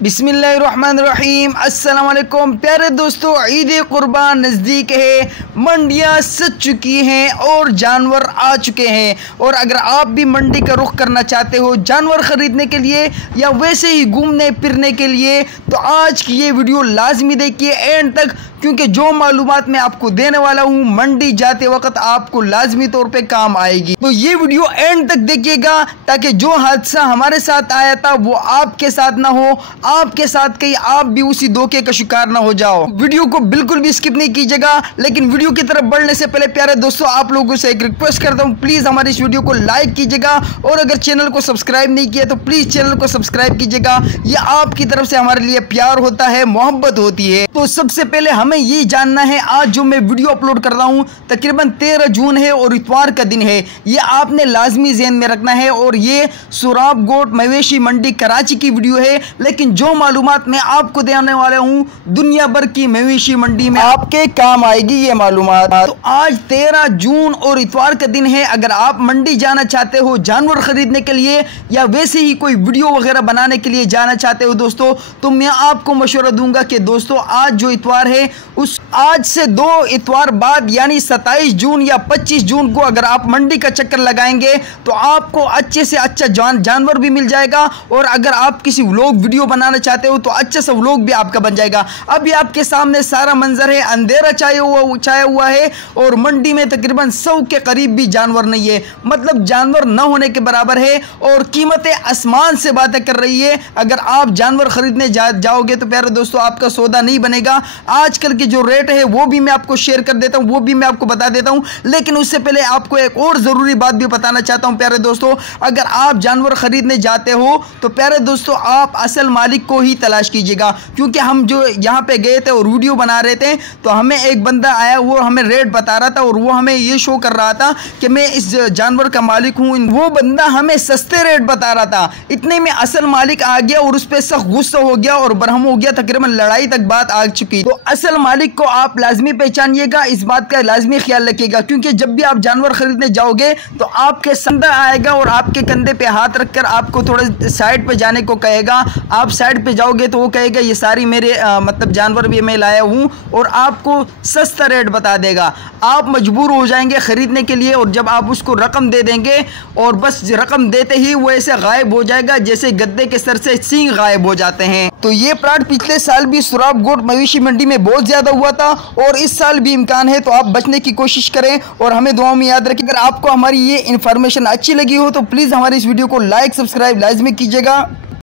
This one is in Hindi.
बिस्मिल्लाहिर्रहमानिर्रहीम। अस्सलाम वालेकुम प्यारे दोस्तों, ईद कुर्बान नज़दीक है, मंडियाँ सज चुकी हैं और जानवर आ चुके हैं। और अगर आप भी मंडी का रुख करना चाहते हो जानवर ख़रीदने के लिए या वैसे ही घूमने फिरने के लिए, तो आज की ये वीडियो लाजमी देखिए एंड तक, क्योंकि जो मालूमात मैं आपको देने वाला हूँ मंडी जाते वक्त आपको लाजमी तौर पे काम आएगी। तो ये वीडियो एंड तक देखिएगा ताकि जो हादसा हमारे साथ आया था वो आपके साथ ना हो, आपके साथ कहीं आप भी उसी धोखे का शिकार ना हो जाओ। वीडियो को बिल्कुल भी स्किप नहीं कीजिएगा। लेकिन वीडियो की तरफ बढ़ने से पहले प्यारे दोस्तों, आप लोगों से एक रिक्वेस्ट करता हूँ, प्लीज हमारी इस वीडियो को लाइक कीजिएगा और अगर चैनल को सब्सक्राइब नहीं किया तो प्लीज चैनल को सब्सक्राइब कीजिएगा। ये आपकी तरफ से हमारे लिए प्यार होता है, मोहब्बत होती है। तो सबसे पहले हमें ये जानना है, आज जो मैं वीडियो अपलोड कर रहा हूँ तकरीबन 13 जून है और इतवार का दिन है, ये आपने लाजमी ज़हन में रखना है। और ये सुराब गोट मवेशी मंडी कराची की वीडियो है, लेकिन जो मालूमात मैं आपको देने वाला हूँ दुनिया भर की मवेशी मंडी में आपके काम आएगी ये मालूमात। तो आज 13 जून और इतवार का दिन है। अगर आप मंडी जाना चाहते हो जानवर खरीदने के लिए या वैसे ही कोई वीडियो वगैरह बनाने के लिए जाना चाहते हो दोस्तों, तो मैं आपको मशवरा दूंगा कि दोस्तों आज जो इतवार है उस आज से 2 इतवार बाद यानी 27 जून या 25 जून को अगर आप मंडी का चक्कर लगाएंगे तो आपको अच्छे से अच्छा जानवर भी मिल जाएगा। और अगर आप किसी व्लॉग वीडियो बनाना चाहते हो तो अच्छा सा व्लॉग भी आपका बन जाएगा। अभी आपके सामने सारा मंजर है, अंधेरा छाया हुआ है और मंडी में तकरीबन 100 के करीब भी जानवर नहीं है, मतलब जानवर न होने के बराबर है। और कीमतें आसमान से बातें कर रही है। अगर आप जानवर खरीदने जाओगे तो प्यारे दोस्तों आपका सौदा नहीं बनेगा। आजकल के जो रेट है वो भी मैं आपको शेयर कर देता हूं, वो भी मैं आपको बता देता हूं। लेकिन उससे पहले आपको एक और ज़रूरी बात भी बताना चाहता हूं प्यारे दोस्तों, अगर आप जानवर खरीदने जाते हो तो प्यारे दोस्तों आप असल मालिक को ही तलाश कीजिएगा। क्योंकि हम जो यहाँ पे गए थे और वीडियो बना रहे थे तो हमें एक बंदा आया, वो हमें रेट बता रहा था और वो हमें ये शो कर रहा था कि मैं इस जानवर का मालिक हूँ। वो बंदा हमें सस्ते रेट बता रहा था, इतने में असल मालिक आ गया और उस पर सख्त गुस्सा हो गया और बरहम हो गया, तकरीबन लड़ाई तक बात आ चुकी। तो असल मालिक को आप लाजमी पहचानिएगा, इस बात का लाजमी ख्याल रखिएगा। क्योंकि जब भी आप जानवर खरीदने जाओगे तो आपके संदा आएगा और आपके कंधे पे हाथ रखकर आपको थोड़ा साइड पे जाने को कहेगा। आप साइड पे जाओगे तो वो कहेगा ये सारी मेरे मतलब जानवर भी मैं लाया हूँ और आपको सस्ता रेट बता देगा। आप मजबूर हो जाएंगे खरीदने के लिए और जब आप उसको रकम दे देंगे और बस रकम देते ही वो ऐसे गायब हो जाएगा जैसे गद्दे के सर से सींग गायब हो जाते हैं। तो ये प्लाट पिछले साल भी सुराब गोट मवेशी मंडी में बहुत ज़्यादा हुआ था और इस साल भी इम्कान है, तो आप बचने की कोशिश करें और हमें दुआओं में याद रखें। अगर आपको हमारी ये इन्फॉर्मेशन अच्छी लगी हो तो प्लीज़ हमारी इस वीडियो को लाइक सब्सक्राइब लाजमी कीजिएगा।